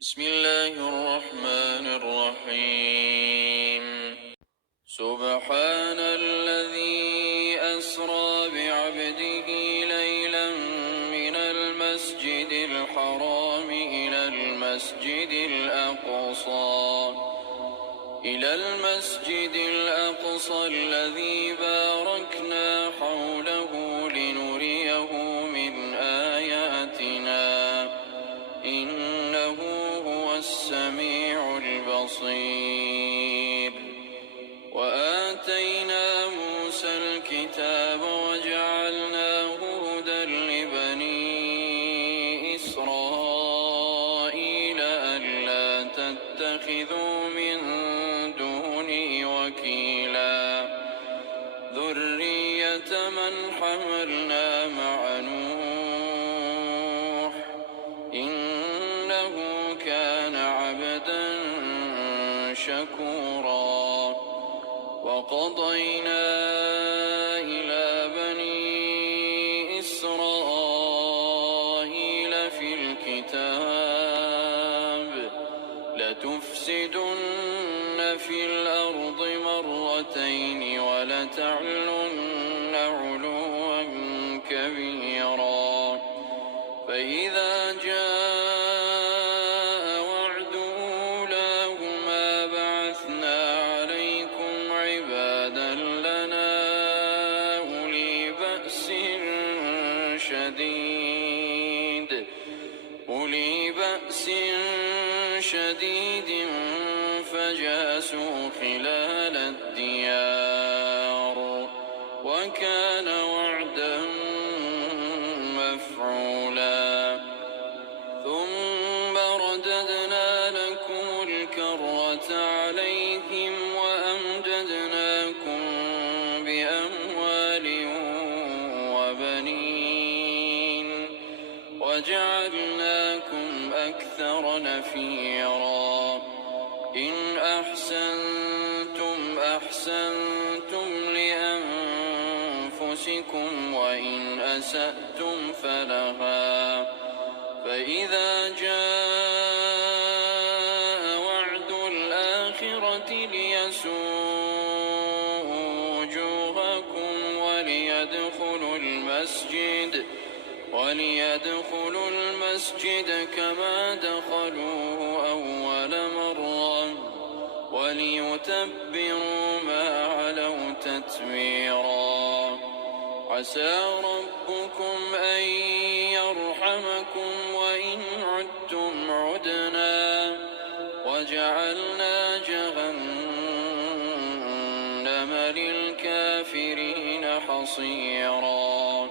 بسم الله الرحمن الرحيم. سبحان الذي أسرى بعبده ليلا من المسجد الحرام إلى المسجد الأقصى الذي باركنا حوله لنريه من آياتنا إنه هو السميع البصير. وآتينا موسى الكتاب وجعلناه هدى لبني إسرائيل ألا تتخذوا من دوني وكيلا ذرية من حملنا مع نوح إنه كان عبدا شكورا. وقضينا إلى بني إسرائيل في الكتاب لتفسدن في الأرض مرتين ولتعلن علوا كبيرا. فإذا جاء وعد أولاهما بعثنا عليكم عبادا لنا أولي بأس شديد فجاسوا خلال الديار وكان وعدا مفعولا. ثم رددنا لكم الكرة عليهم وأمددناكم بأموال وبنين وجعلناكم أكثر نفيرا. إن أحسنتم أحسنتم لأنفسكم وإن أسأتم فلها. فإذا جاء وعد الآخرة ليسوءوا وجوهكم وليدخلوا المسجد كما دخلوه أول مرة وليتبروا ما علوا تتبيرا. عسى ربكم أن يرحمكم وإن عدتم عدنا وجعلنا جهنم للكافرين حصيرا.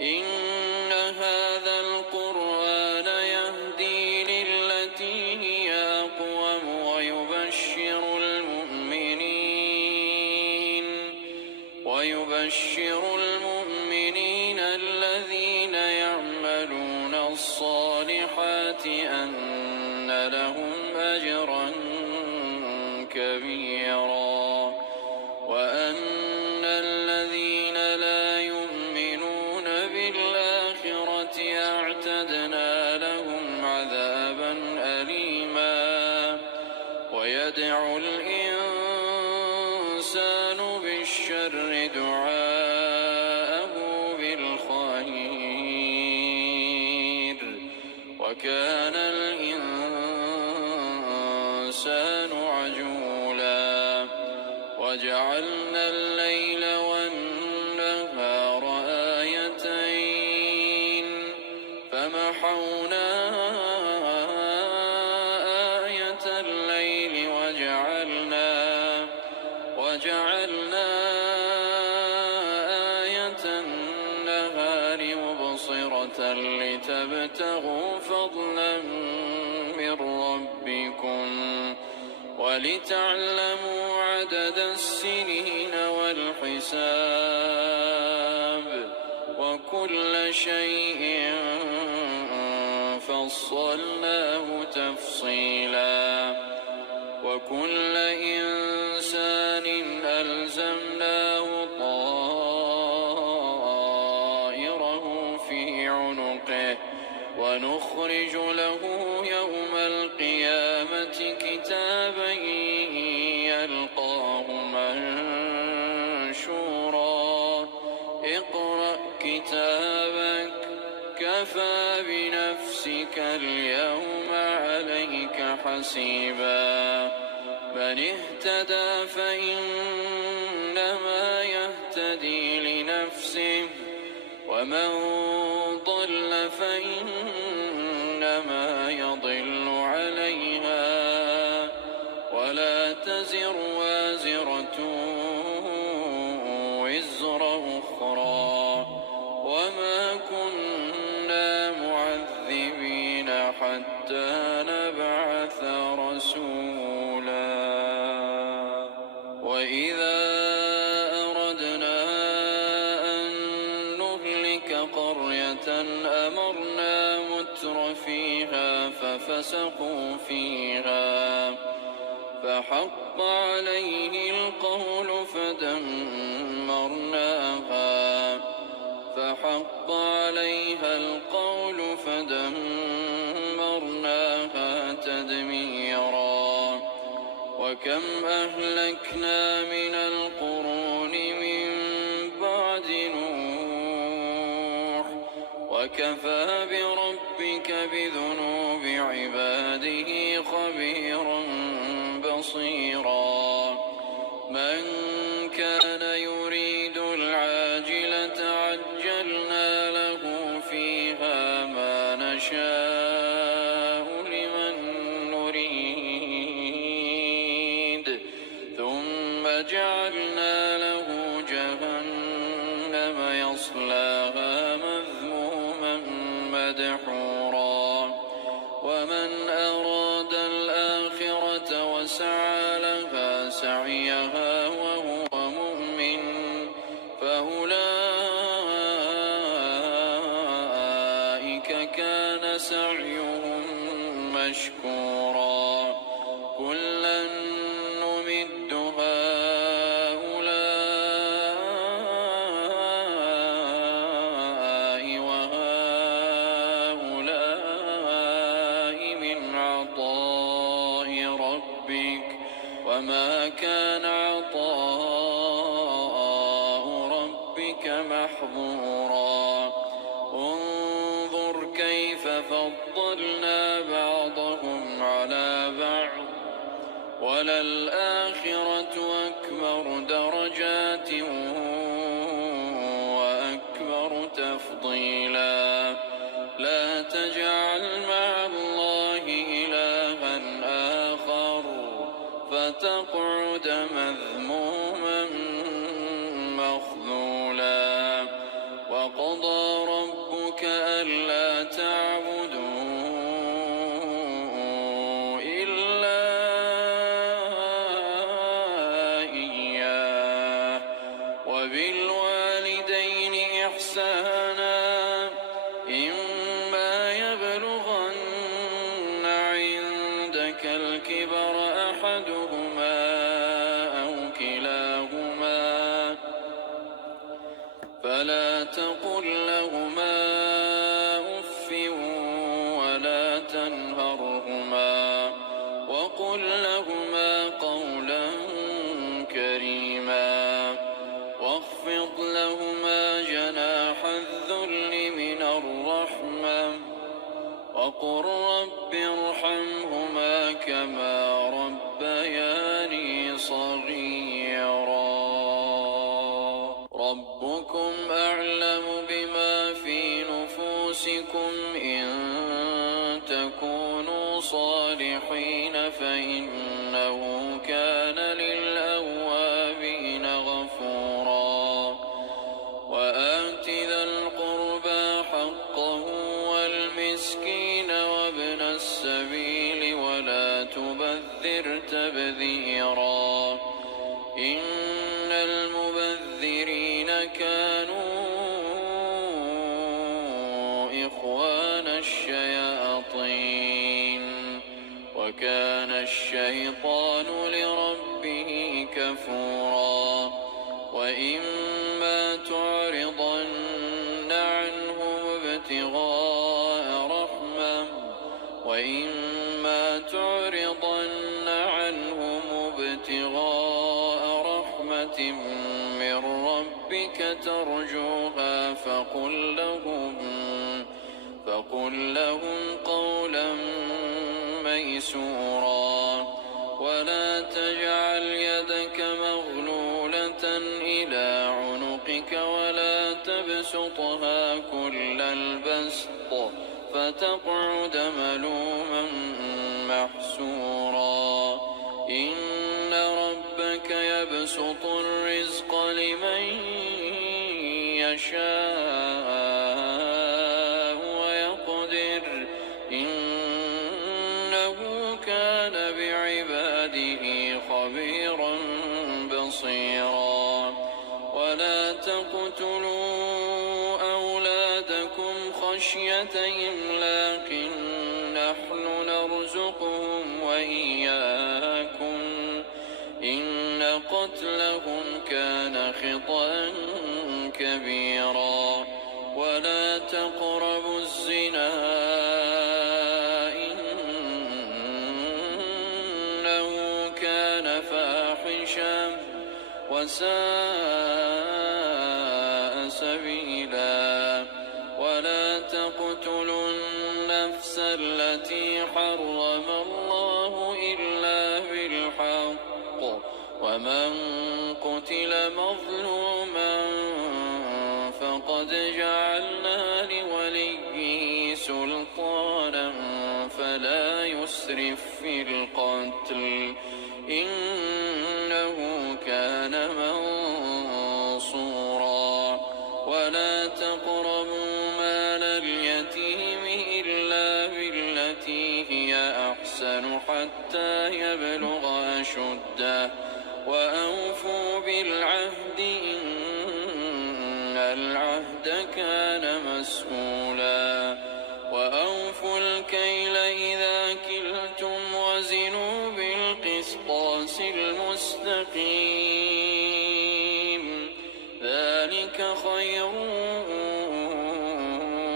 إن هذا القرآن يهدي للتي هي أقوم ويبشر المؤمنين الذين يعملون الصالحات أن لهم أجرا كبيرا وأن الذين لا يؤمنون بالآخرة أعتدنا لهم عذابا أليما. ويدعو الإنسان بالشر دعاءه بالخير وكان الإنسان عجولا. وجعلنا الليل والنهار آيتين فمحونا آية الليل وجعلنا آية النهار مبصرة لتبتغوا فضلا من ربكم ولتعلموا عدد السنين والحساب وكل شيء فصلناه تفصيلا. وكل إنسان ألزمناه طائره في عنقه ونخرج له يوم القيامة كتابا يلقاه منشورا اقرأ كتابك كفى بنفسك اليوم عليك حسيبا من اهتدى فإنما يهتدي لنفسه ومن ضل فإنما يضل عليها ولا تزر وازرة وزر أخرى وما كنا معذبين حتى نبعث رسولا وإذا أردنا أن نهلك قرية أمرنا متر فيها ففسقوا فيها فحق عليه القول فدمرناها تدميرا وكم أهلكنا من القرون من بعد نوح وكفى بربك بذنوب عباده خبيرا بصيرا من كان يريد العاجلة عجلنا له فيها ما نشاء لمن نريد ثم جعلنا له جهنم يصلاها مذموما مدحورا ومن أراد الآخرة وسعى لها سعيها وهو مؤمن فأولئك كان سعيهم مشكورا كلا نمد هؤلاء وهؤلاء من عطاء ربك وما كان عطاء ربك محظورا انظر كيف فضلنا بعضهم على بعض وللآخرة أكبر درجات وأكبر تفضيلا لا تجعل مع الله إلها آخر فتقعد مذموما مخذولا وقضى ربك ألا تعبدوا إلا إياه وبالوالدين إحسانا إما يبلغن عندك الكبر أحدهما أو كلاهما فلا تقل لهما أف ولا تنهرهما وقل لهما قولا كريما واخفض لهما جناح الذل من الرحمة وقل رب ارحمهما كما ربياني صغيرا ربكم أعلم بما في نفوسكم إن تكونوا صالحين فإنه كان للأوابين غفورا وآت ذا القربى حقه والمسكين وابن السبيل ولا تبذر تبذيرا إن المبذرين كانوا إخوان الشياطين وكان الشيطان لربه كفورا وإما تعرضن عنهم ابتغاء فقل لهم قولا ميسورا ولا تجعل يدك مغلولة إلى عنقك ولا تبسطها كل البسط فتقعد ملوما محسورا إن ربك يبسط الرزق لمن يشاء ويقدر إنه كان بعباده خبيرا بصيرا ولا تقتلوا أولادكم خشية إملاق نحن نرزقهم وإياكم إن قتلهم كان خطأ كبيرا ولا تقربوا الزنا إنه كان فاحشا وساء سبيلا ولا تقتلوا النفس التي حرم الله إلا بالحق ومن قتل مظلوما فقد جعلنا لوليه سلطانا فلا يسرف في القتل إنه كان منصورا ولا تقربوا مال اليتيم إلا بالتي هي أحسن حتى يبلغ أشده وأوفوا بالعهد إن العهد كان مسؤولا وأوفوا الكيل إذا كلتم وزنوا بالقسطاس المستقيم ذلك خير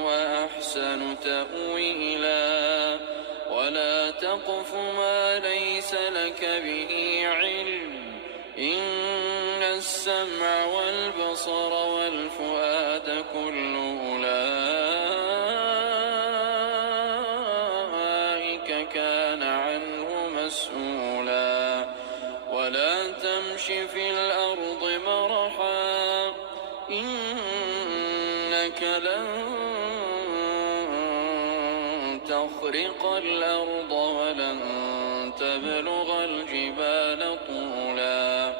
وأحسن تأويلا ولا تقف ما ليس لك به علم إن السمع والبصر والفؤاد كل أولئك كان عنه مسؤولا ولا تمش في الأرض مرحا إنك لن تخرق الأرض ولن تبلغ الجبال طولا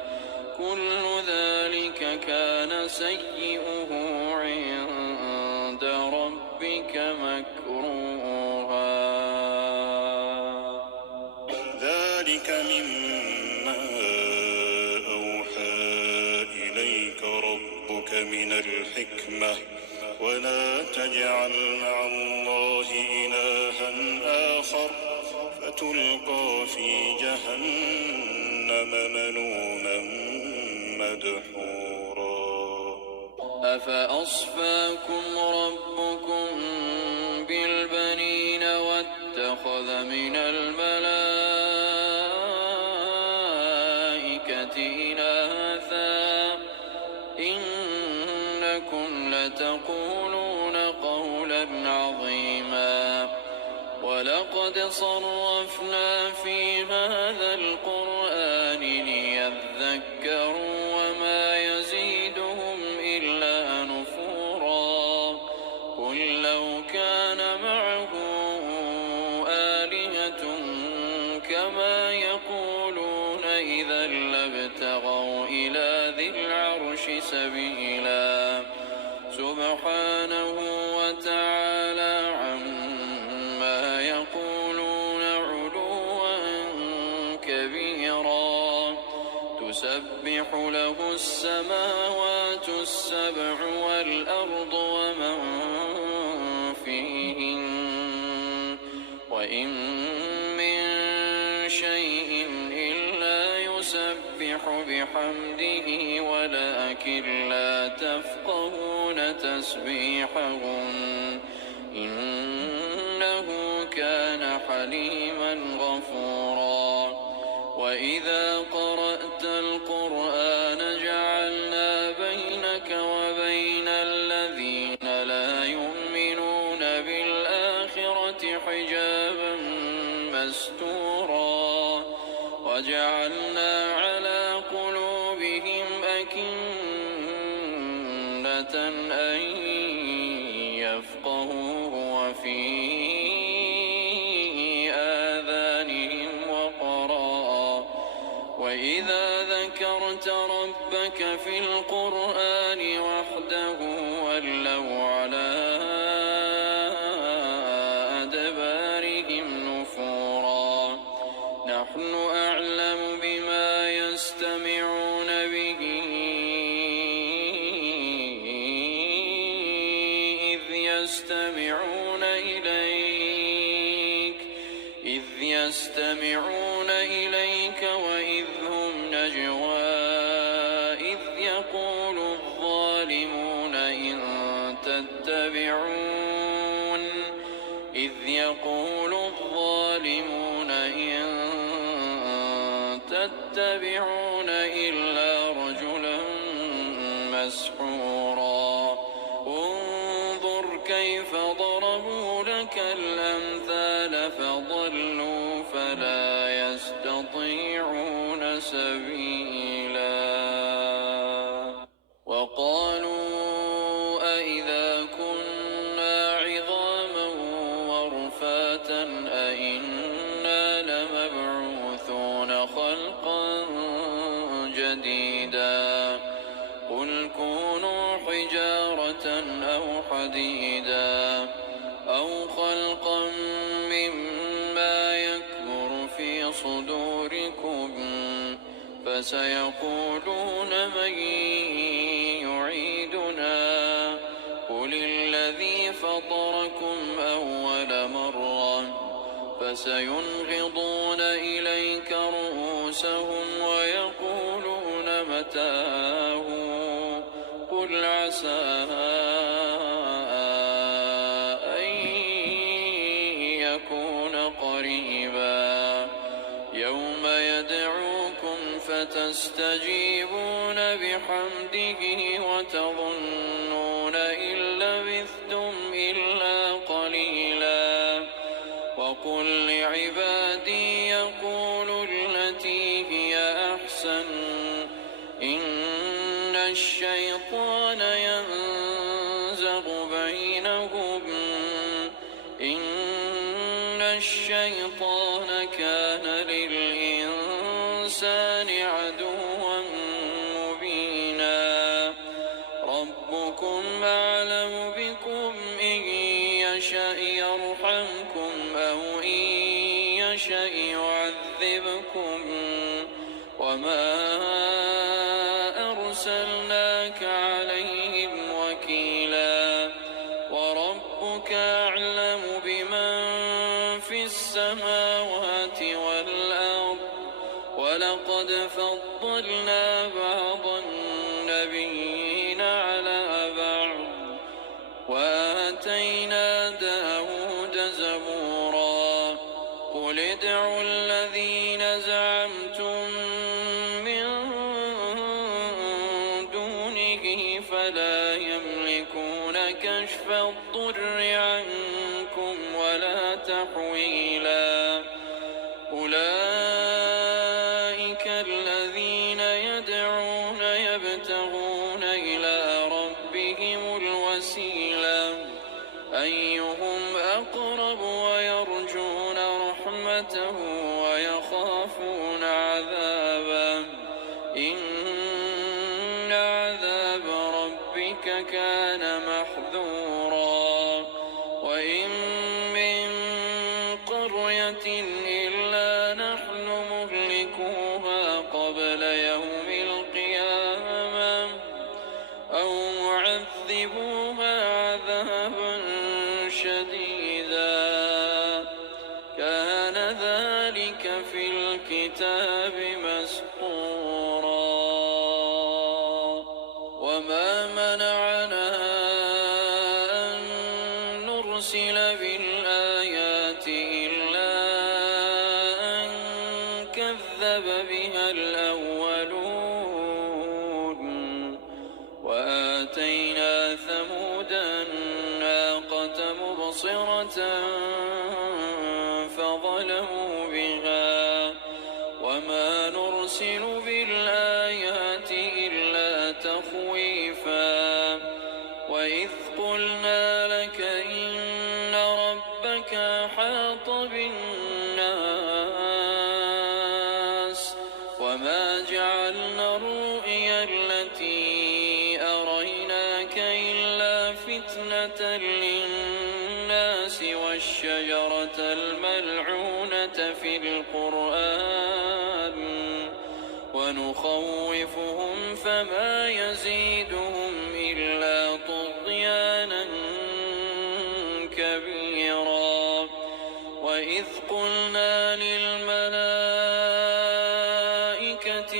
كل ذلك كان سيئه عند ربك مكروها ذلك مما أوحى إليك ربك من الحكمة ولا تجعل مع الله إلها آخر فتلقى في جهنم ملوما مدحورا أفأصفاكم ربكم بالبنين واتخذ من الملائكة إناثا إنكم لتقولون قولا عظيما ولقد صرفنا في هذا القرآن ليذكروا وما يزيدهم إلا نفورا قل لو كان معه آلهة كما يقولون إذا لابتغوا إلى ذي العرش سبيلا سبحانه وتعالى عما يقولون علوا كبيرا تسبح له السماوات السبع والأرض ومن فيهن وإن من شيء إلا يسبح بحمده ولكن لا تفقهون تسبيحهم إنه كان حليما غفورا وإذا قرأت القرآن جعلنا بينك وبين الذين لا مستورا وجعلنا على قلوبهم أكنة أن يفقهوه وفي آذانهم وقرا وإذا ذكرت ربك في القرآن وحده ولوا على أدبارهم نفورا نحن أعلم بما يستمعون به إذ يستمعون إليك وإذ هم نجوى إذ يقول الظالمون إن تتبعون إلا رجلا مسحورا انظر كيف ضربوا لك الأمثال فضلوا فلا يستطيعون سبيلا وقالوا أإذا كنا عظاما ورفاتا أإنا لمبعوثون خلقا جديدا قل كونوا حجارة أو حديدا أو خلقا مما يكبر في صدوركم فسيقولون من يعيدنا قل الذي فطركم أول مرة فسينغضون إليك رؤوسهم ويقولون متاه قل عسى أن يكون قريبا يوم يدعوكم فتستجيبون بحمده وتظنون إن لبثتم إلا قليلا وقل لعبادي يقولوا التي هي أحسن إن الشيطان ينزغ بينهم إن الشيطان كان للإنسان عدوا مبينا ربكم أعلم بكم إن يشأ يرحمكم أو إن يشأ يعذبكم وما أرسلناك عليهم وكيلا وربك أعلم بمن في السماوات والأرض ولقد فضلنا بعض النبيين على بعض وآتينا داود زبورا قل ادعوا الذين زعمتم من دونه فلا يملكون كشف الضر عنكم ولا تحويلا أولئك الذين يدعون يبتغون إلى ربهم الوسيلة أيهم أقرب ويرجون رحمته ويخافون عذابه إن عذاب ربك كان محذورا وإن من قرية إلا نحن مهلكوها قبل يوم القيامة أو معذبوها عذابا شديدا كان ذلك في الكتاب مسطورا وما منعنا أن نرسل بالآيات إلا أن كذب بها الأولون وآتينا ثمود الناقة مبصرة فظلموا بالناس وما جعلنا الرؤيا التي أريناك إلا فتنة للناس والشجرة الملعونة في القرآن ونخوفهم فما يزيدهم إلا طغيانا كبيرا وإذ قلنا للملائكة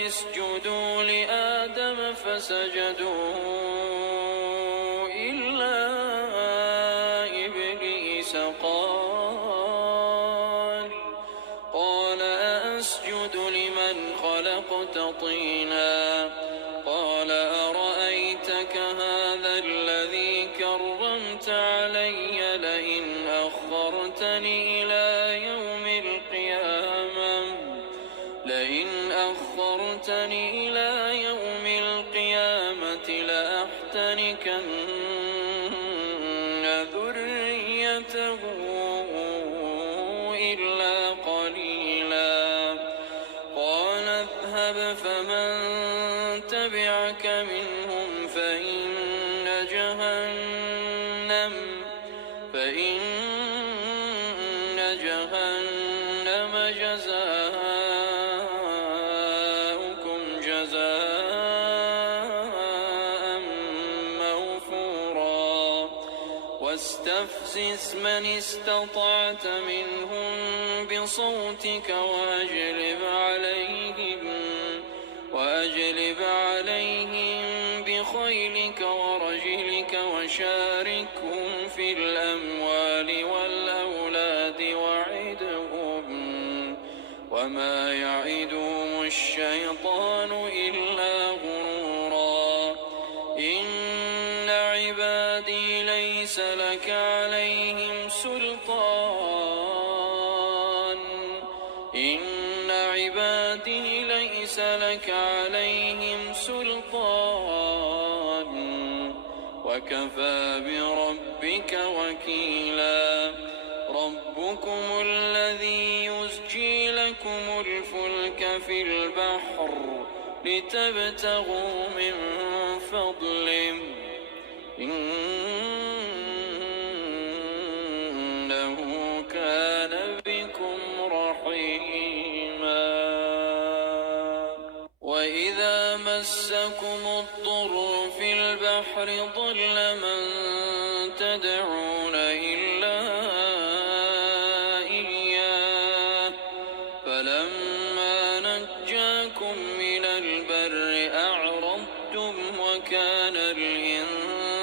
اسجدوا لآدم فسجدوا إلا إبليس قال أأسجد لمن خلقت طينا قال أرأيتك هذا الذي كرمت علي لئن أخرتني إلى يوم القيامة لأحتنكن ذريته إلا قليلا قال اذهب فمن تبعك منهم فإن جهنم جزاؤكم جزاء موفورا واستفزز من استطعت منهم بصوتك وأجلب عليهم بخيلك ورجلك وشاركهم في الأموال والأولاد وعدهم وما يعدهم الشيطان إلا غرورا إن عبادي ليس لك عليهم سلطان وكفى بربك وكيلا ربكم الذي يزجي لكم الفلك في البحر لتبتغوا من فضله إنه كان بكم رحيما وإذا مسكم الضر في البحر ضل من تدعون إلا إياه فلما نجاكم إلى البر أعرضتم وكان الإنسان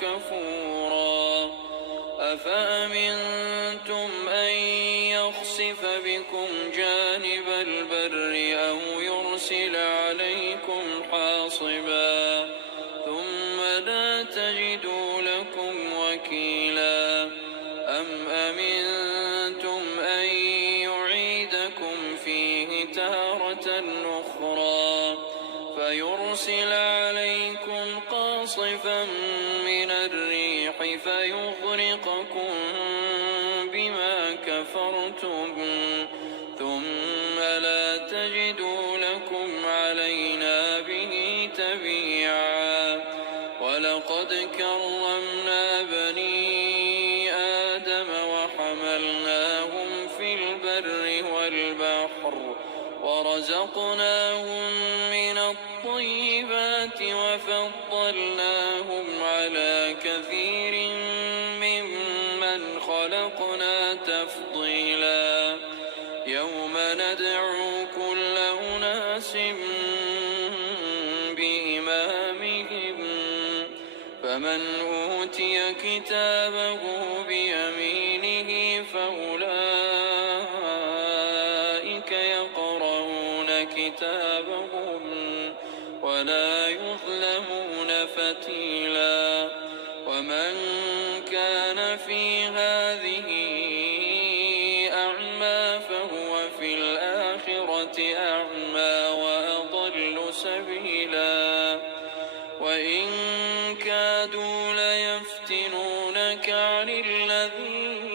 كفورا أفأمنتم أن يخسف بكم جانب البر أو يرسل عليكم حاصبا ثم لا تجدوا لكم وكيلا أم أمنتم أن يعيدكم فيه تارة أخرى فيرسل عليكم قاصفا من الريح فيغرقكم بما كفرتم ثم لا تجدوا لكم علينا به تبيعا ولقد كرمنا بني آدم وحملناهم في البر والبحر ورزقناهم من الطيبات وفضلناهم على كثير ممن خلقنا تفضيلا يوم ندعو كل أناس بإمامهم فمن أوتي كتابه بيمينه فأولئك يقرؤون كتابهم ولا يظلمون فتيلا ومن كان في هذه أعمى فهو في الآخرة أعمى وأضل سبيلا وإن كادوا ليفتنونك عن الذي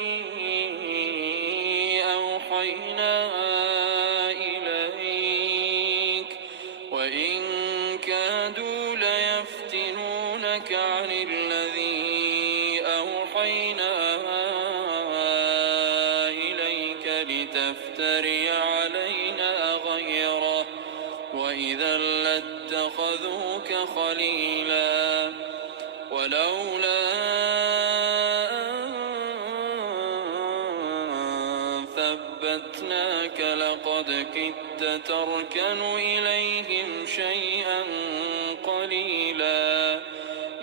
أوحينا إليك لتفتري علينا غيره وإذا لاتخذوك خليلا ولولا أن ثبتناك لقد كدت تركن إليهم شيئا قليلا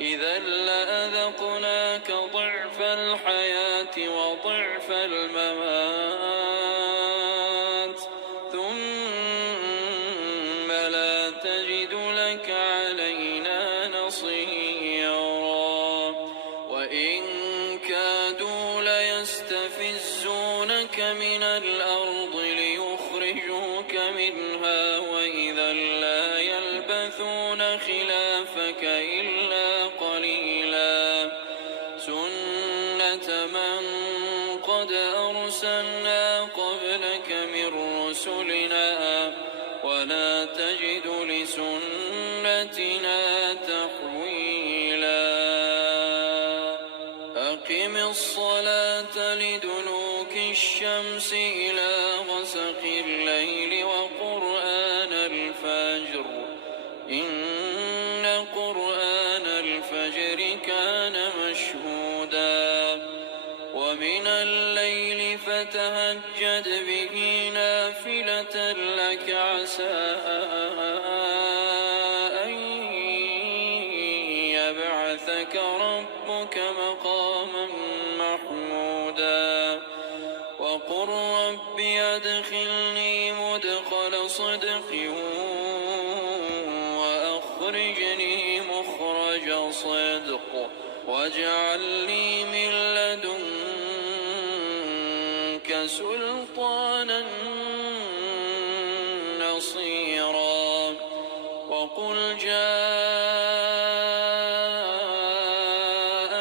إذا لأذقناك ضعف الحياة وضعف الممات ثم لا تجد لك علينا نصيرا وإن كادوا ليستفزونك من الأرض ليخرجوك منها وإذا لا يلبثون خلافك إلا قليلا سنة من قد أرسلنا قبلك من رسلنا ولا تجد لسنتنا تحويلا أقم الصلاة لدلوك الشمس إلى غسق الليل وقرآن الفجر إن قرآن الفجر كان مشهودا ومن الليل فتهجد به نافلة لك عسى أن يبعثك ربك مقاما محمودا وقل رب أدخلني مدخل صدق وأخرجني مخرج صدق واجعل لي من لدنك سلطانا نصيرا وقل جاء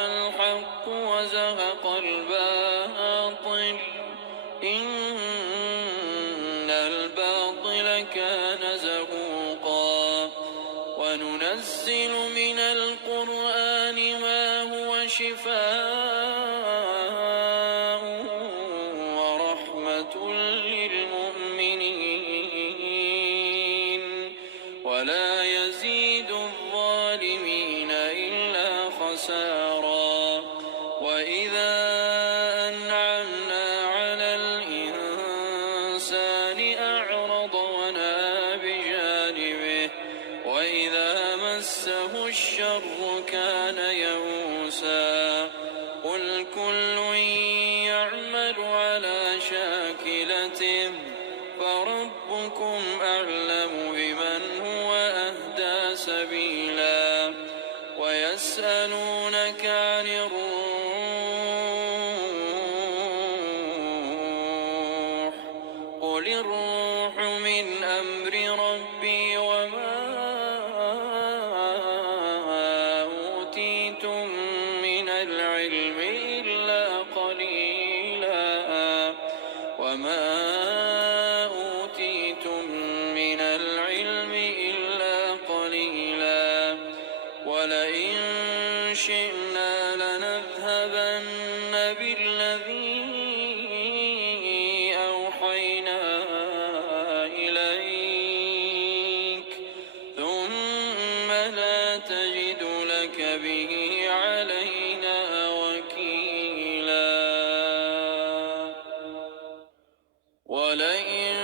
الحق وزهق الباطل إن الباطل كان زهوقا وننزل من القرآن ما هو شفاء ورحمة للمؤمنين ولا يزيد الظالمين إلا خسارا وإذا أنعمنا على الإنسان أعرض ونأى بجانبه وإذا مسه الشر كان يئوسا قل كل يعمل على شاكلته فربكم أعلم بمن هو أهدى سبيلا ويسألونك عن الروح قل الروح من أمر ربي وما أوتيتم من العلم إلا قليلا وما أوتيتم من العلم إلا قليلا ولئن شئنا لنذهبن بالذي أوحينا إليك ثم لا تجد لك به علينا وكيلا ولئن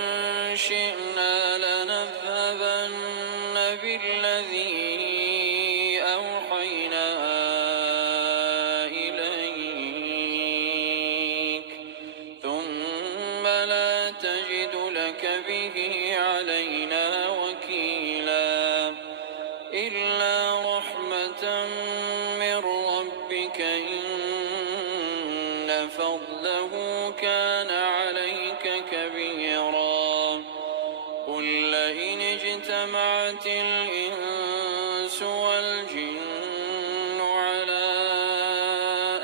شئنا لنذهبن بالذي أوحينا إليك ثم لا تجد لك به علينا وكيلا إلا رحمة من ربك إن فضله كان عليك كبيرا قل لئن اجتمعت الإنس والجن على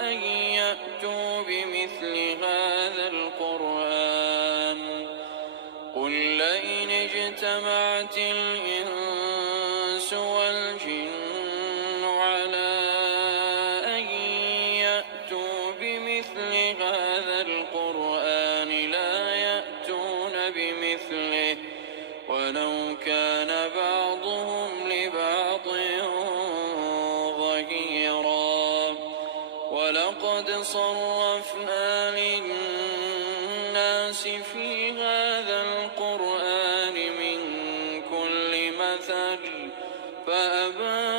أن يأتوا بمثل هذا القرآن قل لئن اجتمعت الإنس والجن على أن يأتوا بمثل هذا القرآن لا يأتون بمثله ولو كان بعضهم لبعض ظهيرا ولقد صرفنا للناس في هذا القرآن من كل مثل فأبى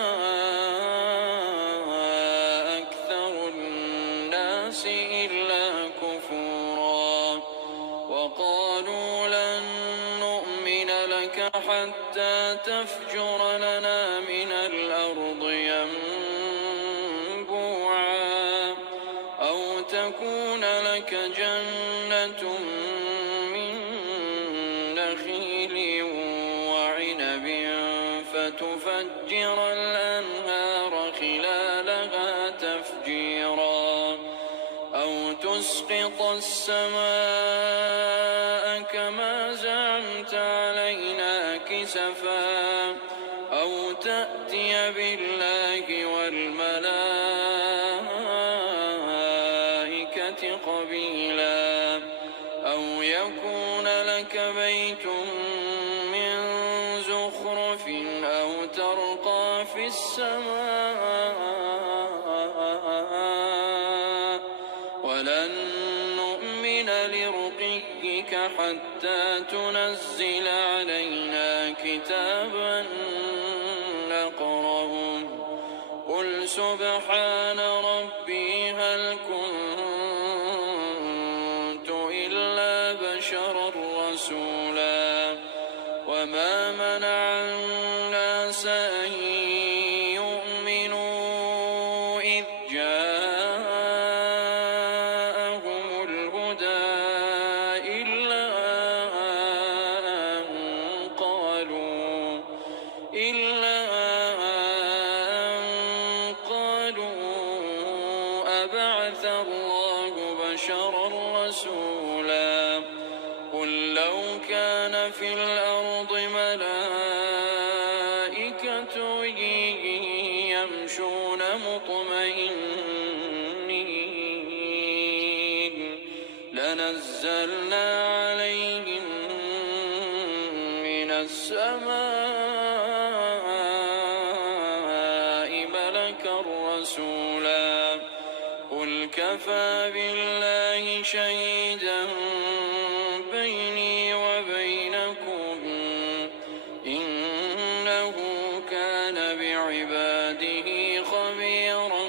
أكثر الناس إلا كفورا وقالوا لن نؤمن لك حتى تفجر لنا من الأرض ينبوعا أو تكون لك جنة من نخيل وعنب فتفجر الأنهار خلالها تفجيرا أو تسقط السماء كما زعمت علينا كسفا أو تأتي بالله والملائكة قبيلا أو يكون لك بيت من زخرف أو ترقى في السماء ولن نؤمن لرقيك حتى تنزل علينا كتابا نقرأه قل سبحان ربي هل كنت إلا بشرا رسولا وما منع الناس أن يؤمنوا إذ جاءهم الهدى إلا أن قالوا أبعث الله بشرا رسولا قل لو كان في الأرض ملائكة يمشون مطمئنين لنزلنا عليهم من السماء ملكا رسولا قل كفى بالله شهيدا بيني وبينكم إنه كان بعباده خبيرا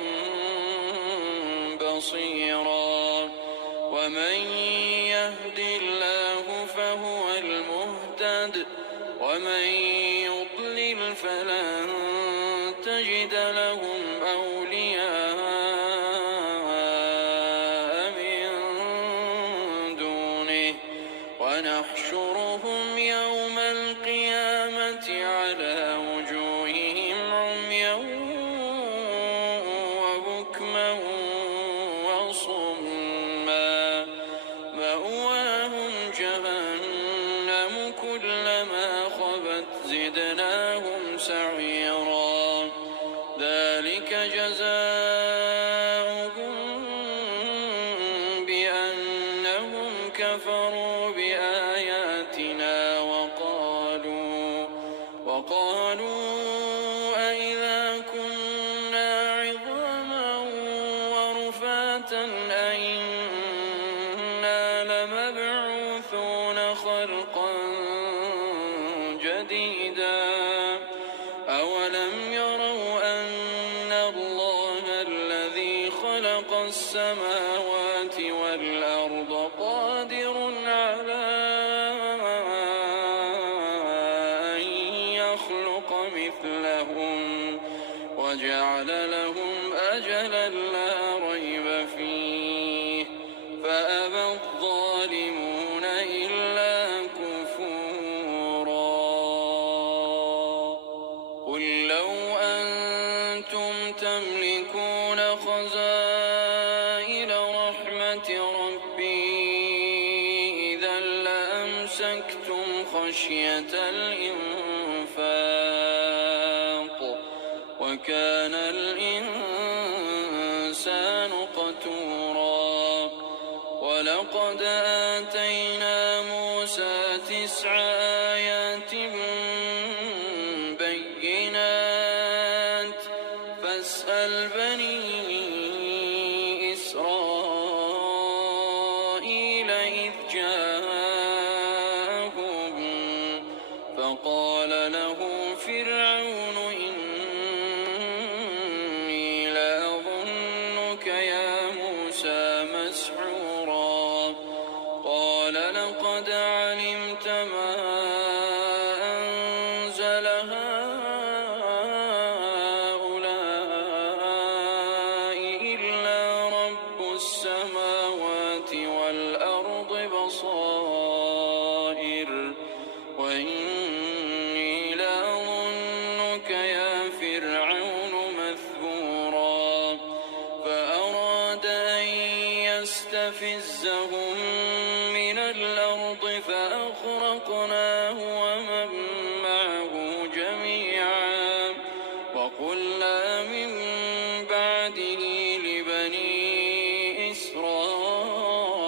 بصيرا ومن يهد الله فهو المهتد ومن يضلل فلن تجد لهم أولياء من دونه ونحشرهم يوم القيامة على وجوههم عميا وبكما وصما مأواهم جهنم كلما خبت زدناهم سعيرا ذلك جزاؤهم بأنهم كفروا بآياتنا وقالوا أئذا كنا عظاما ورفاتا أئنا لمبعوثون خلقا جديدا أولم يروا أن الله الذي خلق السماوات والأرض قادر على أن يخلق مثلهم وجعل لهم أجلا لا ريب فيه فأبى الظالمون إلا كفورا قل لو أنتم تملكون خزائن رحمة ربي إذا لأمسكتم خشية الإنفاق وكان الإنسان قتورا ولقد آتينا موسى 9 آيات بينات فاسأل بني إسرائيل إذ جاءهم فقال له فرعون إني لأظنك يا موسى مسحورا قال لقد علمت ما أنزل هؤلاء إلا رب السماوات والأرض بصائر وإني لأظنك يا فرعون مثبورا فأراد أن يستفزهم من الأرض فأغرقناه ومن معه جميعا وقلنا من بعده لبني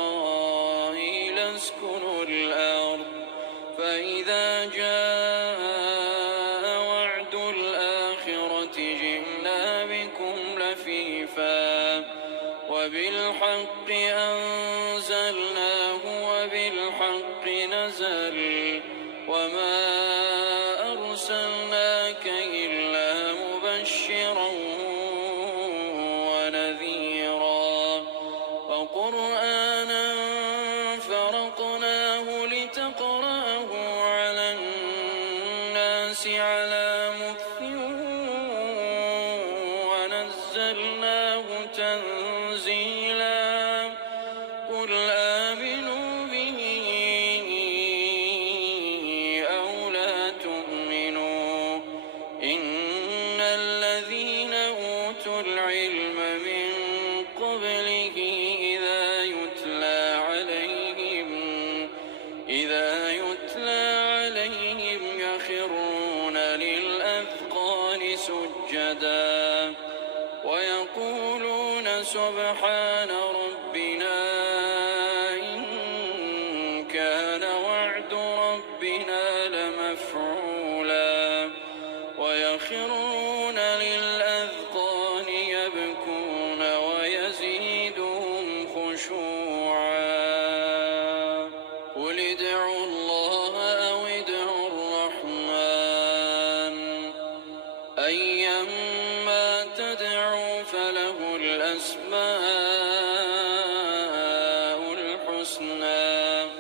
إسرائيل اسكنوا الأرض فإذا جاء وعد الآخرة جئنا بكم لفيفا وبالحق أنزلناه وبالحق نزل وما أرسلناك إلا مبشرا ونذيرا وقرآنا فرقناه لتقرأه على الناس على مكث ونزلناه تنزيلا قل آمنوا به أو لا تؤمنوا إن الذين أوتوا العلم من قبله إذا يتلى عليهم يخرون للأذقان سجدا ويقولون سبحان ربنا إن كان وعد ربنا لمفعولا ويخرون للأذقان يبكون ويزيدهم خشوعا قل ادعوا الله أو ادعوا الرحمن أيما تدعوا فله الأسماء الحسنى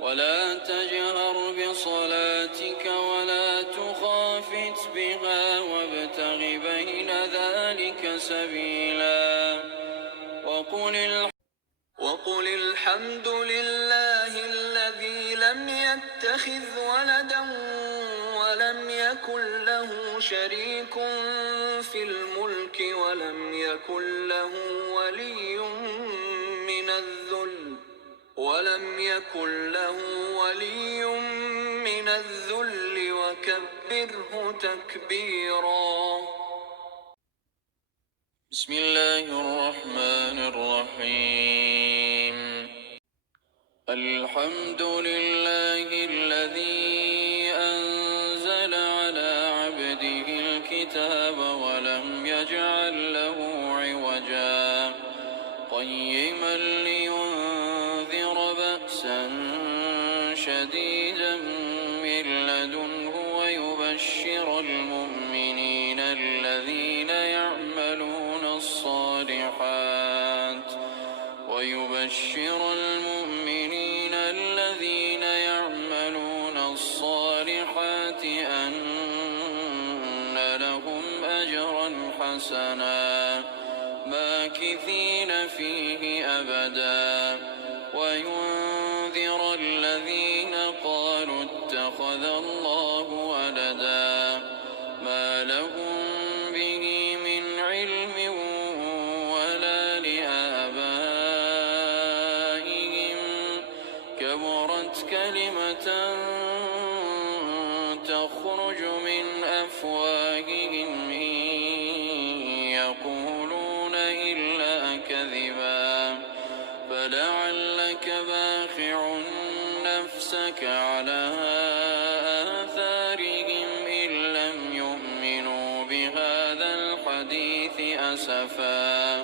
ولا تجهر بصلاتك ولا تخافت بها وابتغ بين ذلك سبيلا وقل الحمد لله الذي لم يتخذ ولدا ولم يكن له شريك في الملك ولم يكن له ولي من الذل وكبره تكبيرا بسم الله الرحمن الرحيم الحمد لله الذي أنزل على عبده الكتاب ولم يجعل له عوجا قيما لينذر بأسا شديدا من لدنه ويبشر المؤمنين الذين يعملون الصالحات أن لهم أجرا حسنا ماكثين فيه أبدا وينذر الذين قالوا اتخذ الله ولدا ما لهم به من علم ولا لآبائهم كبرت كلمة تخرج من أفواههم إن يقولون إلا كذبا فلعلك باخع نفسك على آثارهم إن لم يؤمنوا بهذا الحديث أسفا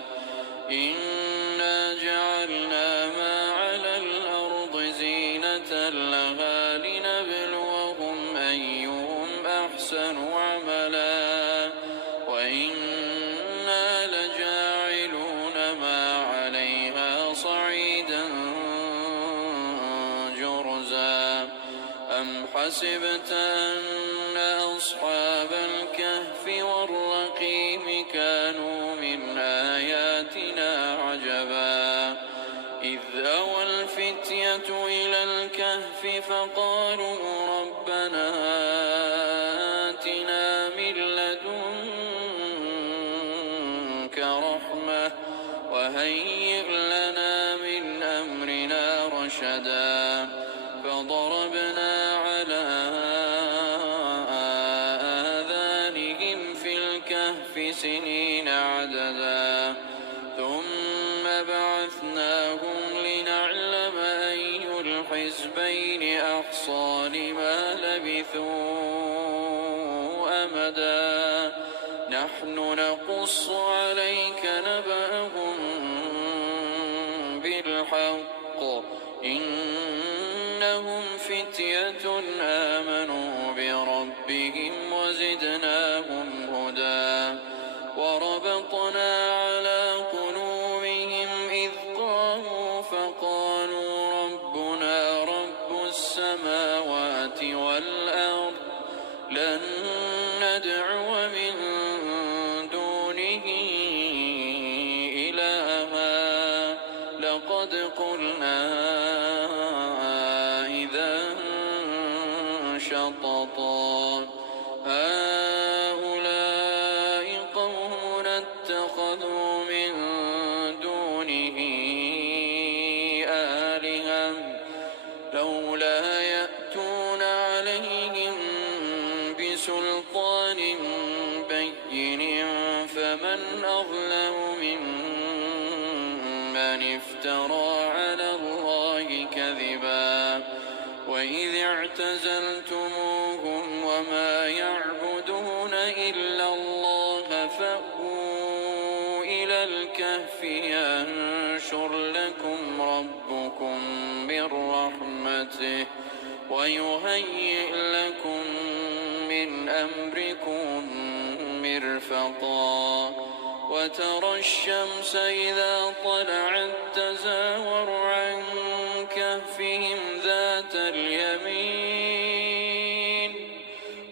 إنا جعلنا ما على الأرض زينة لها لنبلوهم أيهم أحسن عملا وإنا لجاعلون ما عليها صعيدا جرزا أم حسبت أن أصحاب الكهف والرقيم كانوا من آياتنا عجبا إذ أوى الفتية إلى الكهف فقالوا ربنا آتنا من لدنك رحمة وهيئ لنا من أمرنا رشدا فضربنا على آذانهم في الكهف سنين عددا ثم بعثناهم لنعلم أي الحزبين أحصى لما لبثوا أمدا نحن نقص عليك نبأهم بالحق إنهم فتية آمنوا بربهم وزدناهم هدى وربطنا على قلوبهم إذ قاموا فقالوا ربنا رب السماوات والأرض لن ندعو من دونه إلها لقد قلنا إذا شططا هؤلاء قومنا اتخذوا من دونه آلهة لولا يأتون عليهم بسلطان بين فمن أظلم ممن افترى على الله كذبا وإذ اعتزلتموهم وما يعبدون إلا الله فأووا إلى الكهف ينشر لكم ربكم من رحمته ويهيئ لكم من أمركم مرفقا وترى الشمس إذا طلعت تزاور عن كهفهم ذات اليمين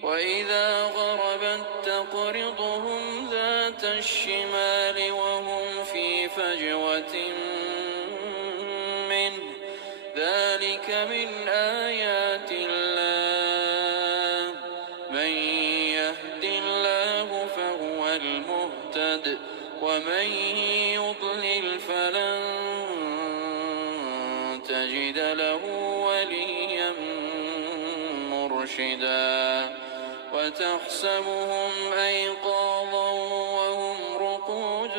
وإذا غربت تقرضهم ذات الشمال وهم في فجوة منه ذلك من آيات الله من يهد الله فهو المهتد ومن يضلل فلن تجد له وليا مرشدا وتحسبهم أيقاظا وهم رقود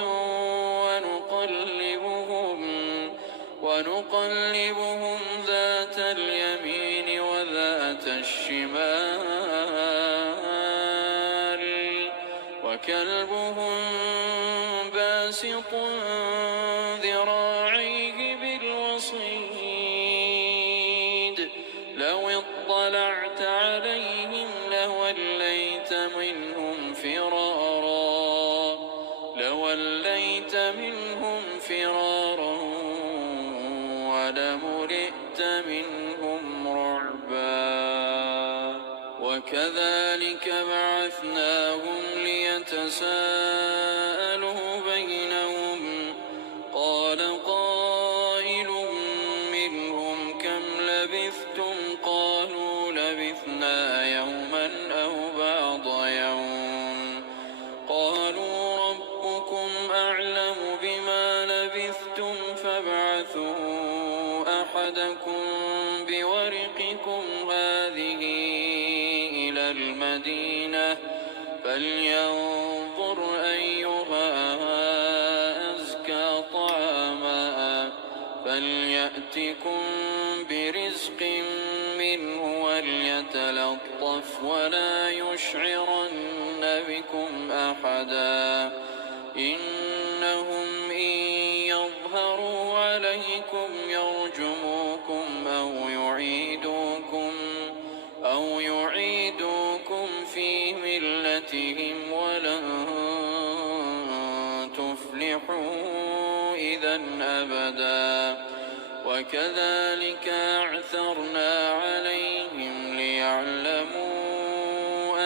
ونقلبهم ذات اليمين وذات الشمال وكلبهم باسط ذراعيه بالوصيد لو اطلعت عليهم لوليت منهم فرارا ولملئت منهم رعبا وكذلك بعثناهم ليتساءلوا بينهم قال قائل منهم كم لبثتم قالوا لبثنا يوما أو بعض يوم قالوا ربكم أعلم بما لبثتم فابعثوا أحدكم بورقكم هذه إلى المدينة فلينظر أيها أزكى طعاما فليأتكم برزق منه وليتلطف ولا يشعرن بكم أحدا إنهم إن يظهروا عليكم يرجموكم أو يعيدوكم في ملتهم ولن تفلحوا إذا أبدا وكذلك أعثرنا عليهم ليعلموا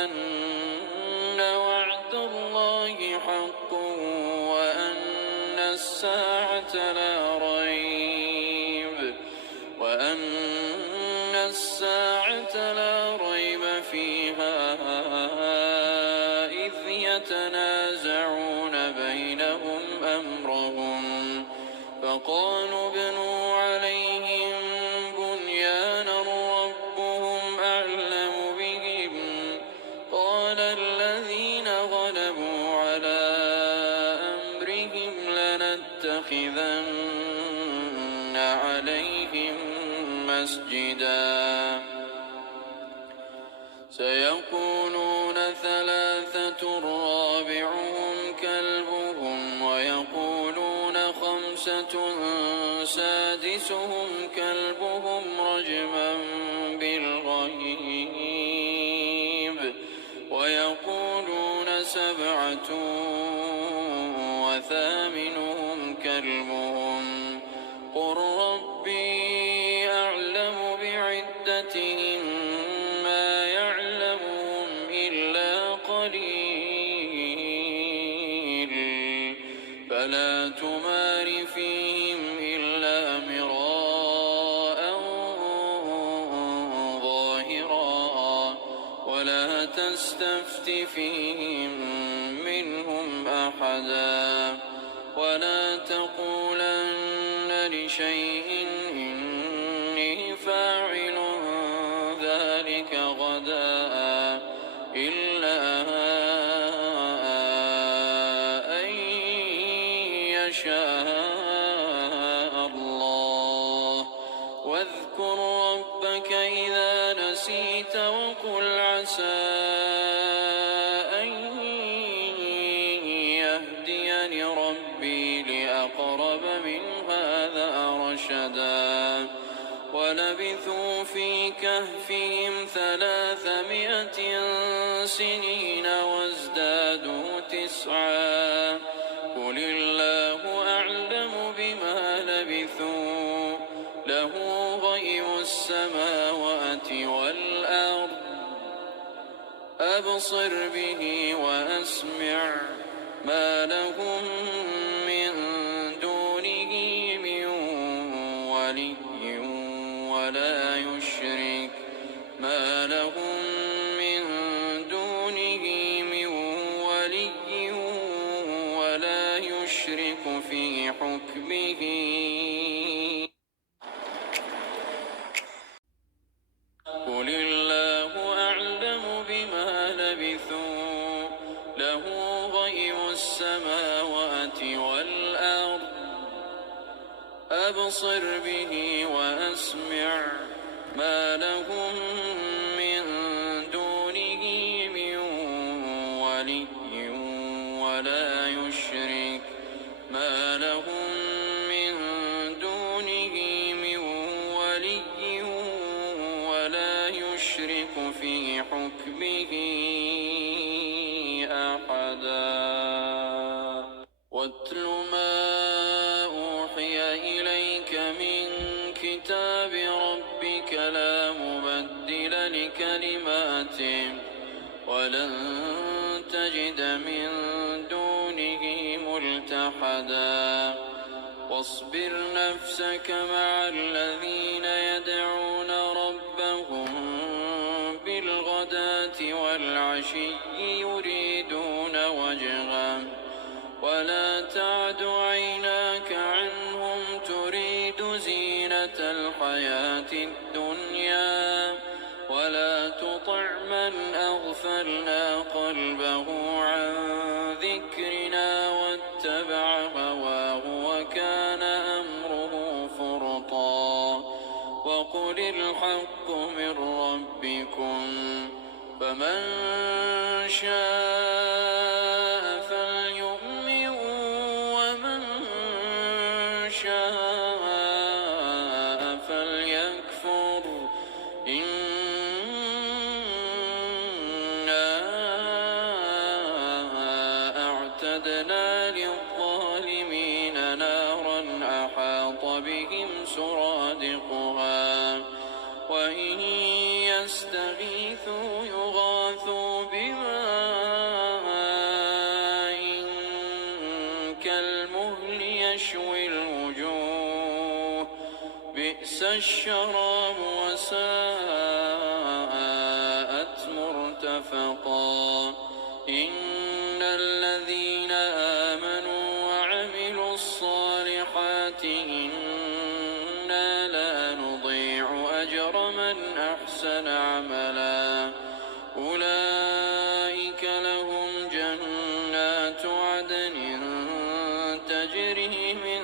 أن وعد الله حق وأن الساعة لا ريب فيها إذ يتنازعون بينهم أمرهم فقالوا ابنوا عليهم بنيانا ربهم أعلم بهم قال الذين غلبوا على أمرهم لنتخذن عليهم مسجدا سيقولون ثلاثة رابعهم كلبهم ويقولون خمسة سادسهم كلبهم رجما بالغيب ويقولون سبعة وثامنهم كلبهم قل ربي أعلم بعدتهم ما يعلمهم إلا قليل فلا تمار فيهم إلا مراء ظاهرا ولا تستفت فيهم منهم أحدا ولا تقولن لشيء إني فاعل ذلك غدا إلا أن يشاء الله واذكر ربك إذا نسيت وقل عسى أن يهديني ربي لأقرب من هذا رشدا ولبثوا في كهفهم 300 سنين وازدادوا 9 قل الله أعلم بما لبثوا له غيب السماوات والأرض أبصر به وأسمع ما لهم من دونه من ولي ولا يشرك في حكمه قل الله أعلم بما لبثوا له غيب السماوات والأرض أبصر به وأسمع ما لهم من دونه من ولي ولا يشرك في حكمه أحدا واتل ما أوحي إليك من كتاب ربك لا مبدل لكلماته ولن تجد من دونه ملتحدا واصبر نفسك مع الذين يدعون ربهم بالغداة والعشي يريدون وجهه ولا تعد عيناك عنهم تريد زينة الحياة الدنيا ولا تطع من أغفلنا قلبه عن ذكرنا واتبع هواه وكان أمره فرطا وقل الحق من ربكم فمن شاء فليؤمن ومن شاء فليكفر إنا أعتدنا للظالمين نارا أحاط بهم سرادقها وإن يستغيثوا يغاثوا بماء كالمهل يشوي الوجوه بئس الشراب وساءت مرتفقا إن الذين آمنوا وعملوا الصالحات إنا لا نضيع أجر من أحسن عملا أولئك لهم جنات عدن تجري من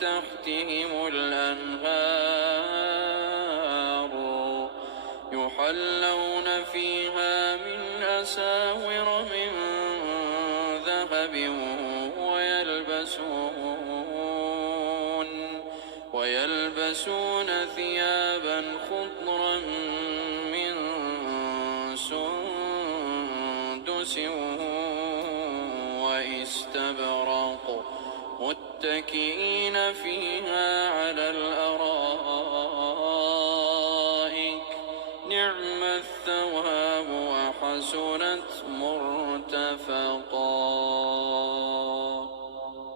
تحتهم الأنهار يحلون فيها من أساور من ذهب ويلبسون ثيابا خضرا من سندس واستبرق متكئين فيها على الأرائك نعم الثواب وحسنت مرتفقا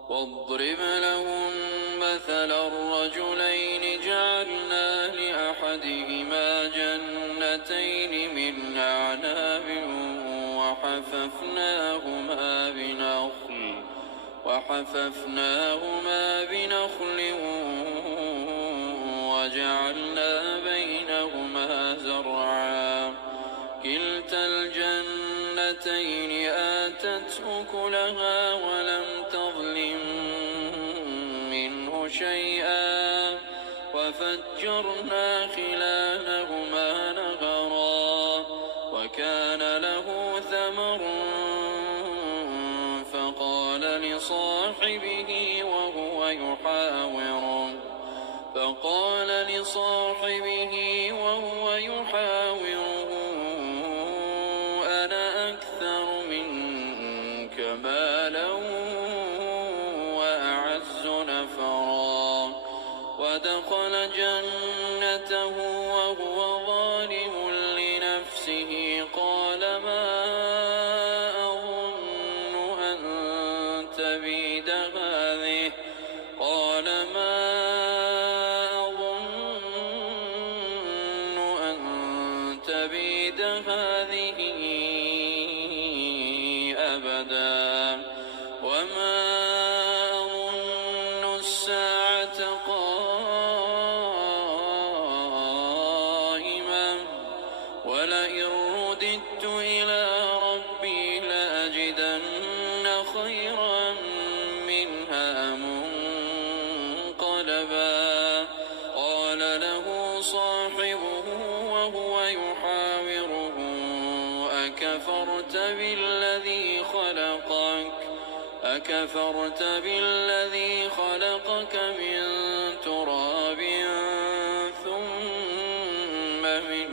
واضرب لهم مثل الرجلين جعلنا لأحدهما جنتين من أعناب وحففناهما بنخل وجعلنا بينهما زرعا كلتا الجنتين آتت أكلها ولم تظلم منه شيئا وفجرنا خلالهما نهرا وكان له ثمر فقال لصاحبه وهو يحاوره أنا أكثر منك مالا وأعز نفرا ودخل جنته وهو ظالم لنفسه قال ما أظن أن تبيد هذه أبدا وما أظن الساعة قائمة ولئن رددت إلى ربي لأجدن خيرا منها منقلبا قال له صاحبه وهو يحاوره أكفرت بالذي خلقك من تراب ثم من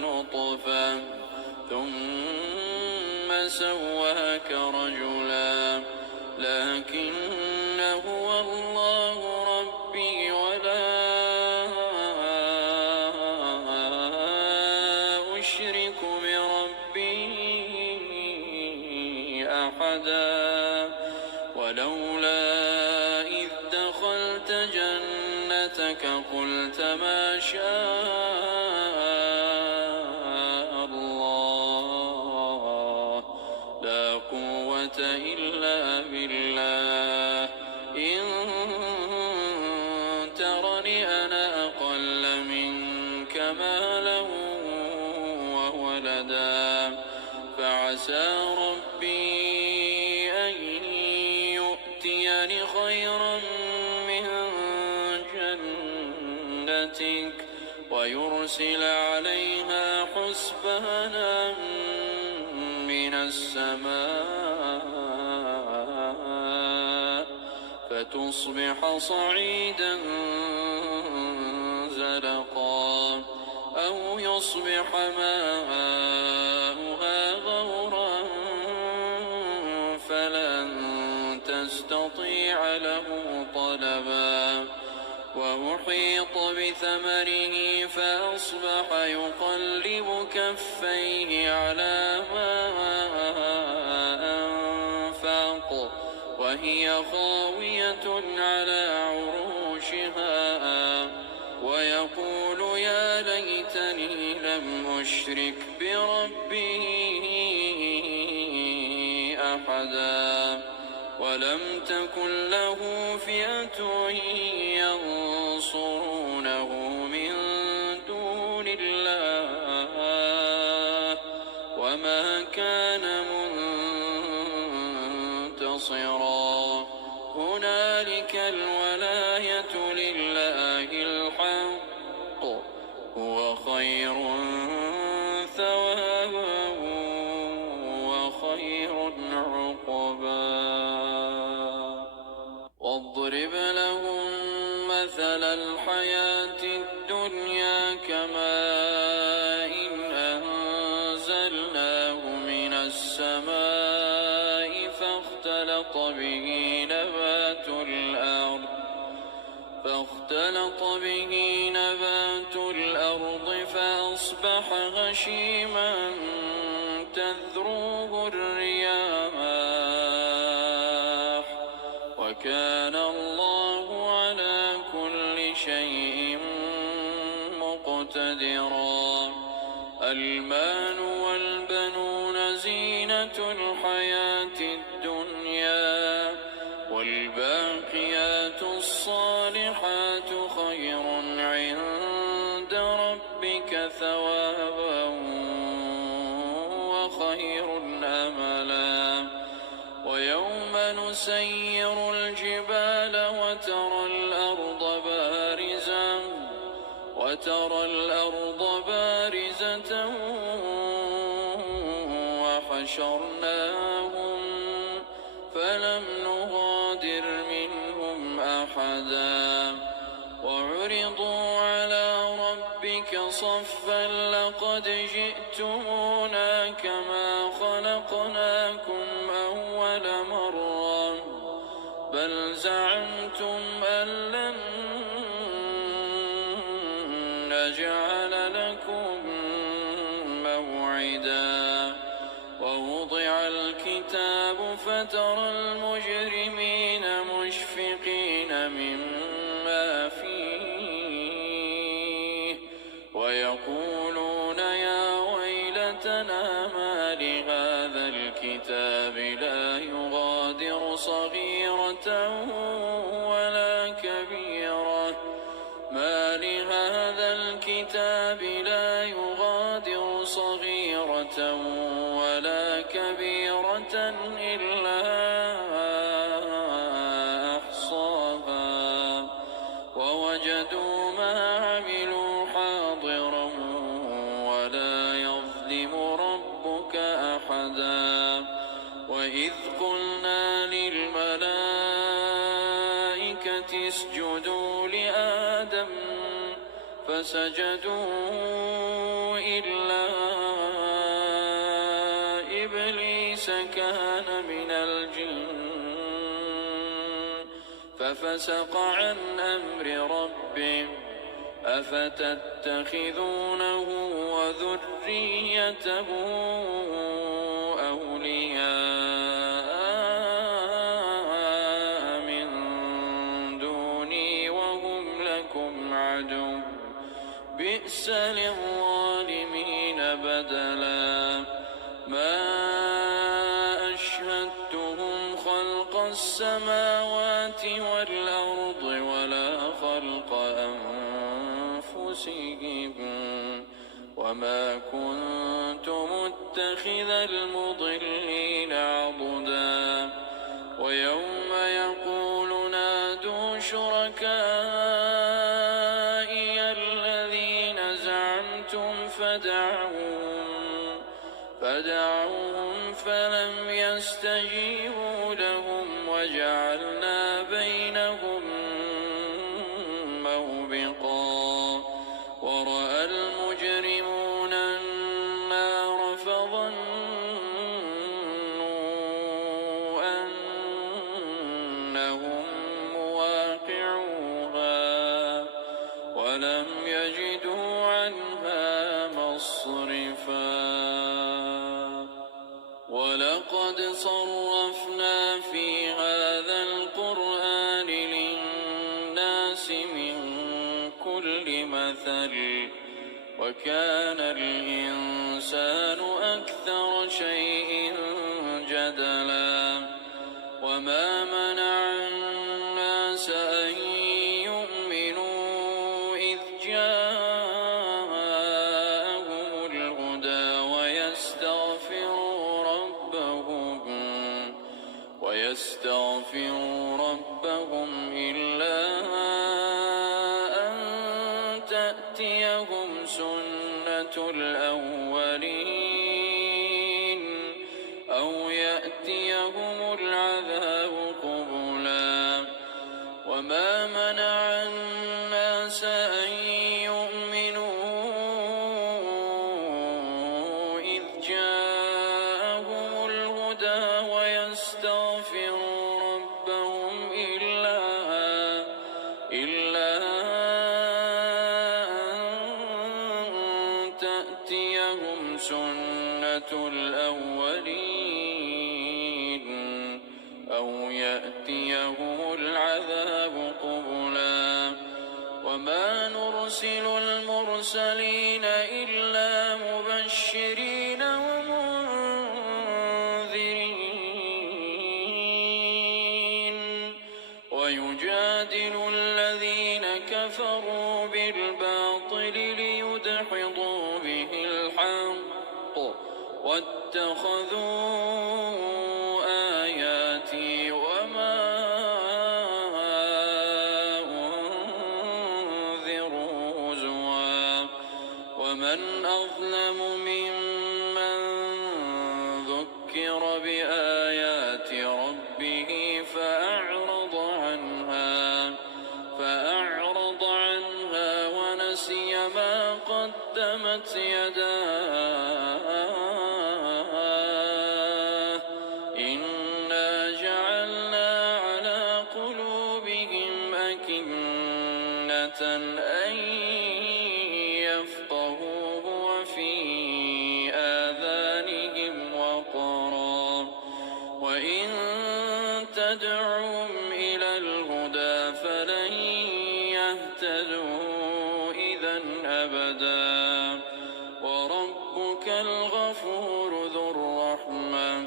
نطفة ثم سواك رجلا لكن هو الله ربي ولا أشرك بربي أحدا ولولا إذ دخلت جنتك قلت ما شاء الله لا قوة إلا بالله إن ترني أنا أقل منك مالا وولدا فعسى ربي أن يؤتيني خيرا من جنتك ويرسل عليها حسبانا من السماء فتصبح صعيدا زلقا أو يصبح ماؤها غورا فلن تستطيع له طلبا وأحيط بثمره فأصبح يقلب كفيه على ما أنفق وهي خاوية على عروشها ويقول يا ليتني لم أشرك بربي أحدا ولم تكن له فئة ينصرونه من دون الله وما كان منتصرا هنالك الولاية لله الحق هو خير ثوابا وخير عقبا واضرب لهم مثل الحياة الدنيا كماء أنزلناه من السماء فاختلط به نبات الأرض فأصبح هشيما تذروه الرياح وكان الله على كل شيء مقتدرا المال والبنون زينة الحياة الدنيا والباقيات الصالحات خير عند ربك ثوابا وخير أملا ويوم نسير الجبال وترى الأرض بارزة وحشرناهم فلم نغادر منهم أحدا وعرضوا على ربك صفا لقد جئتمونا كما خلقناكم أول مرة بل زعمتم أن لن نجعل لكم موعدا ووضع الكتاب فترى المجرمين مشفقين مما فيه ويقولون يا ويلتنا ما لهذا الكتاب لا يغادر صغيرة ولا كبيرة ما لهذا الكتاب لا يغادر صغيرة ولا كبيرة إلا أحصاها ووجدوا ما عملوا حاضرا ولا يظلم ربك أحدا وإذ قلنا للملائكة اسجدوا لآدم فسجدوا إلا إبليس كان من الجن ففسق عن أمر ربه أفتتخذونه وذريته أولياء من دوني وهم لكم عدو بئس للظالمين بدلا ما أشهدتهم خلق السماوات والأرض ولا خلق أنفسهم وما كنت متخذ المضلين عضدا ويوم يقول نادوا شركائي الذين فدعوهم فلم يستجيبوا لهم وجعلنا بينهم موبقا ورأى المجرمون النار فظنوا أنهم مواقعوها ولم يجدوا عنها مصرفا ولقد صرفنا في هذا القرآن للناس من كل مثل وكان الإنسان أكثر شيء جدلا وما منع الناس أن يؤمنوا إذ جاءهم الهدى ويستغفروا ربهم إلا أن تأتيهم سنة الأولين أو يأتيهم العذاب قبلا وما منع الناس أن يؤمنوا إذ جاءهم الهدى ويستغفروا ربهم إلا أن تأتيهم سنة الأولين أو يأتيهم العذاب قبلا وما نرسل المرسلين إلا مبشرين ومنذرين ويجادل الذين كفروا بالباطل ليدحضوا به الحق واتخذوا آياتي وما أنذروا هزوا ومن أظلم ممن ذكر بآيات ربه فأعرض عنها ونسي ما قدمت يداه إنا جعلنا على قلوبهم أكنة أن يفقهوه وفي آذانهم وقرا وإن تدعوهم إلى الهدى فلن يهتدوا إذا أبدا وربك الغفور ذو الرحمة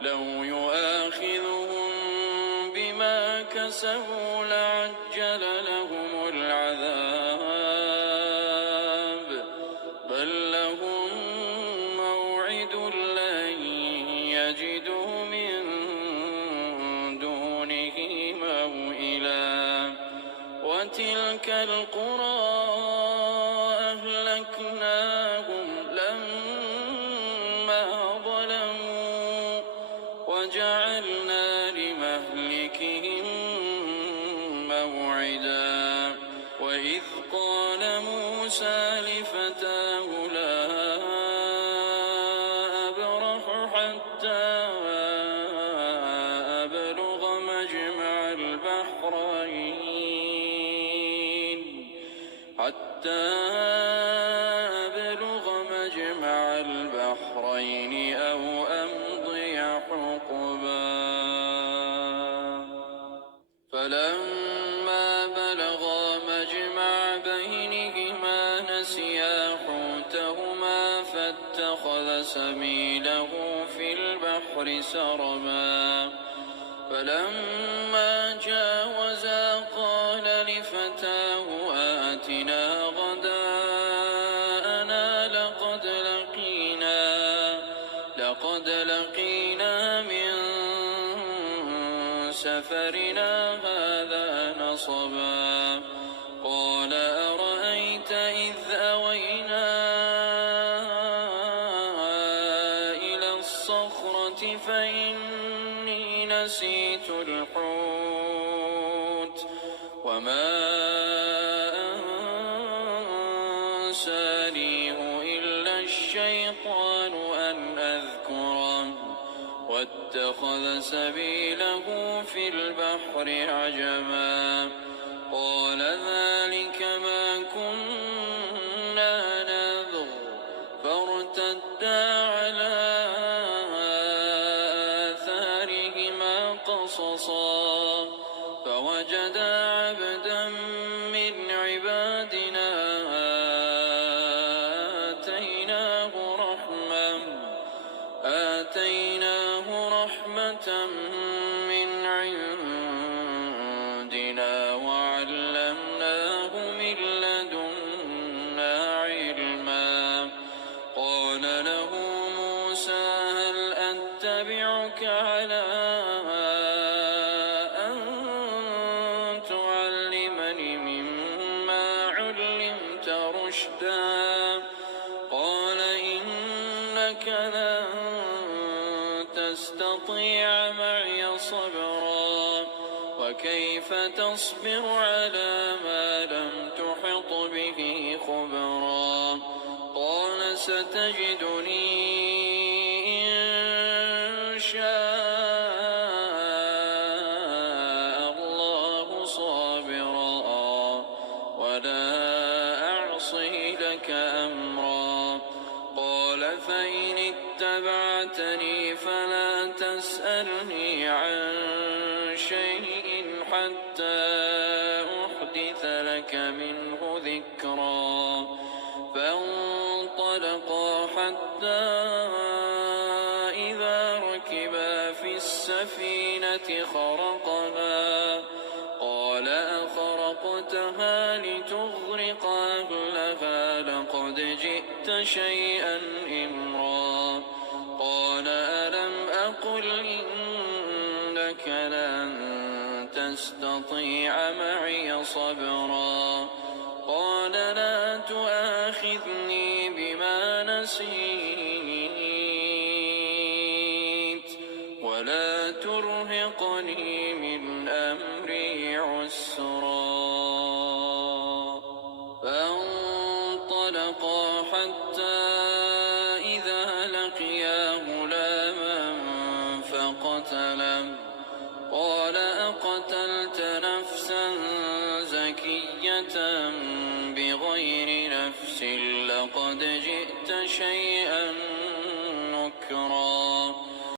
لو يؤاخذهم بما كسبوا لعجل لهم العذاب بل لهم موعد لن يجدوا من دونه موئلا وتلك القرى أهلكناهم لما ظلموا وجعلنا لمهلكهم موعدا وإذ قال موسى لفتاه لا أبرح حتى أبلغ مجمع البحرين أو أمضي حقبا فلما بلغا مجمع بينهما نسيا حوتهما فاتخذ سبيله في البحر سربا فلما جاوزا قال لفتاه آتنا غداءنا لقد لقينا من سفرنا هذا نصبا قال أرأيت إذ أوينا نسيت الحوت وما أنسانيه إلا الشيطان أن أذكره واتخذ سبيله في البحر عجبا قال ذلك ما كنا نبغ فارتدا على آثارهما قصصا فوجدا عبدا من عبادنا آتيناه رحمة من عندنا وعلمناه من لدنا علما قال له موسى هل أتبعك على أن تعلمني مما علمت رشدا قال إنك لن تستطيع معي صبرا وكيف تصبر على ما لم تحط به خبرا قال ستجدني إن شاء الله صابرا ولا أعصي لك أمرا قال فإن اتبعتني فلا تسألني عن شيء حتى أحدث لك منه ذكرا فانطلقا حتى إذا ركبا في السفينة خرقها قال أخرقتها لتغرق أهلها لقد جئت شيئا إمرا قال ألم أقل إنك لن تستطيع معي صبرا قال لا تؤاخذني بما نسيت ولا ترهقني من أمري عسرا فانطلقا حتى إذا لقيا غلاما فقتله قال أقتلت نفسا زكية بغير نفس لقد جئت شيئا